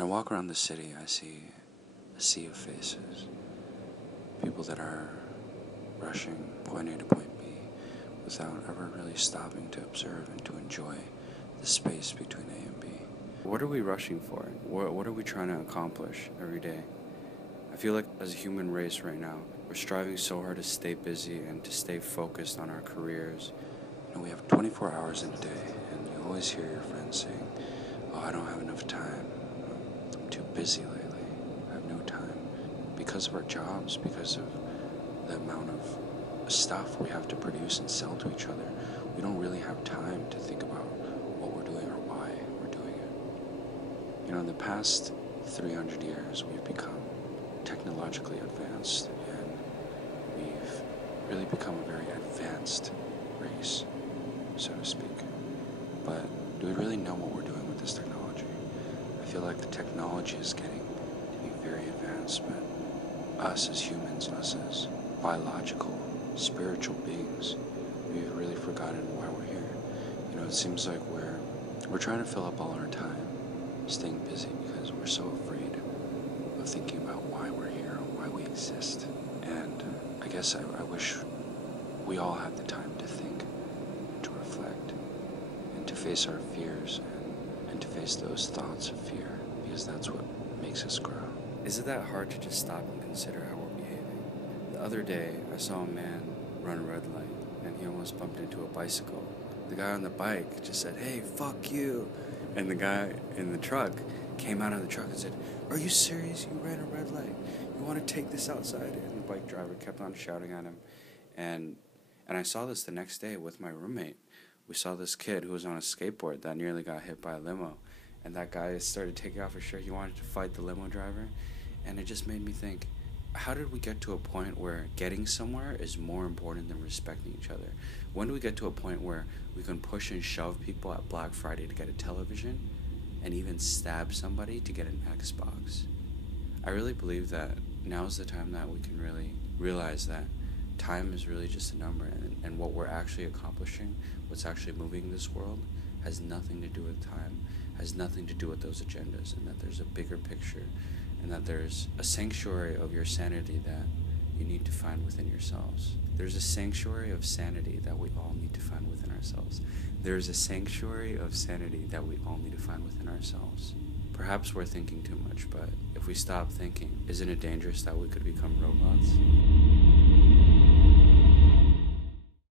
When I walk around the city, I see a sea of faces. People that are rushing point A to point B without ever really stopping to observe and to enjoy the space between A and B. What are we rushing for? What are we trying to accomplish every day? I feel like as a human race right now, we're striving so hard to stay busy and to stay focused on our careers. We have 24 hours in a day, and you always hear your friends saying, "Oh, I don't have enough time. I'm too busy lately. I have no time." Because of our jobs, because of the amount of stuff we have to produce and sell to each other, we don't really have time to think about what we're doing or why we're doing it. In the past 300 years, we've become technologically advanced, and we've really become a very advanced race, so to speak. But do we really know what we're doing with this technology? I feel like the technology is getting to be very advanced, but us as humans, us as biological, spiritual beings, we've really forgotten why we're here. It seems like we're trying to fill up all our time staying busy because we're so afraid of thinking about why we're here, why we exist. And I guess I wish we all had the time to think, and to reflect, and to face our fears, and to face those thoughts of fear, because that's what makes us grow. Is it that hard to just stop and consider how we're behaving? The other day, I saw a man run a red light, and he almost bumped into a bicycle. The guy on the bike just said, "Hey, fuck you." And the guy in the truck came out of the truck and said, "Are you serious? You ran a red light. You want to take this outside?" And the bike driver kept on shouting at him. And I saw this the next day with my roommate. We saw this kid who was on a skateboard that nearly got hit by a limo. And that guy started taking off his shirt. He wanted to fight the limo driver. And it just made me think, how did we get to a point where getting somewhere is more important than respecting each other? When do we get to a point where we can push and shove people at Black Friday to get a television and even stab somebody to get an Xbox? I really believe that now is the time that we can really realize that time is really just a number, and what we're actually accomplishing, what's actually moving this world, has nothing to do with time, has nothing to do with those agendas, and that there's a bigger picture, and that there's a sanctuary of your sanity that you need to find within yourselves. There's a sanctuary of sanity that we all need to find within ourselves. There's a sanctuary of sanity that we all need to find within ourselves. Perhaps we're thinking too much, but if we stop thinking, isn't it dangerous that we could become robots?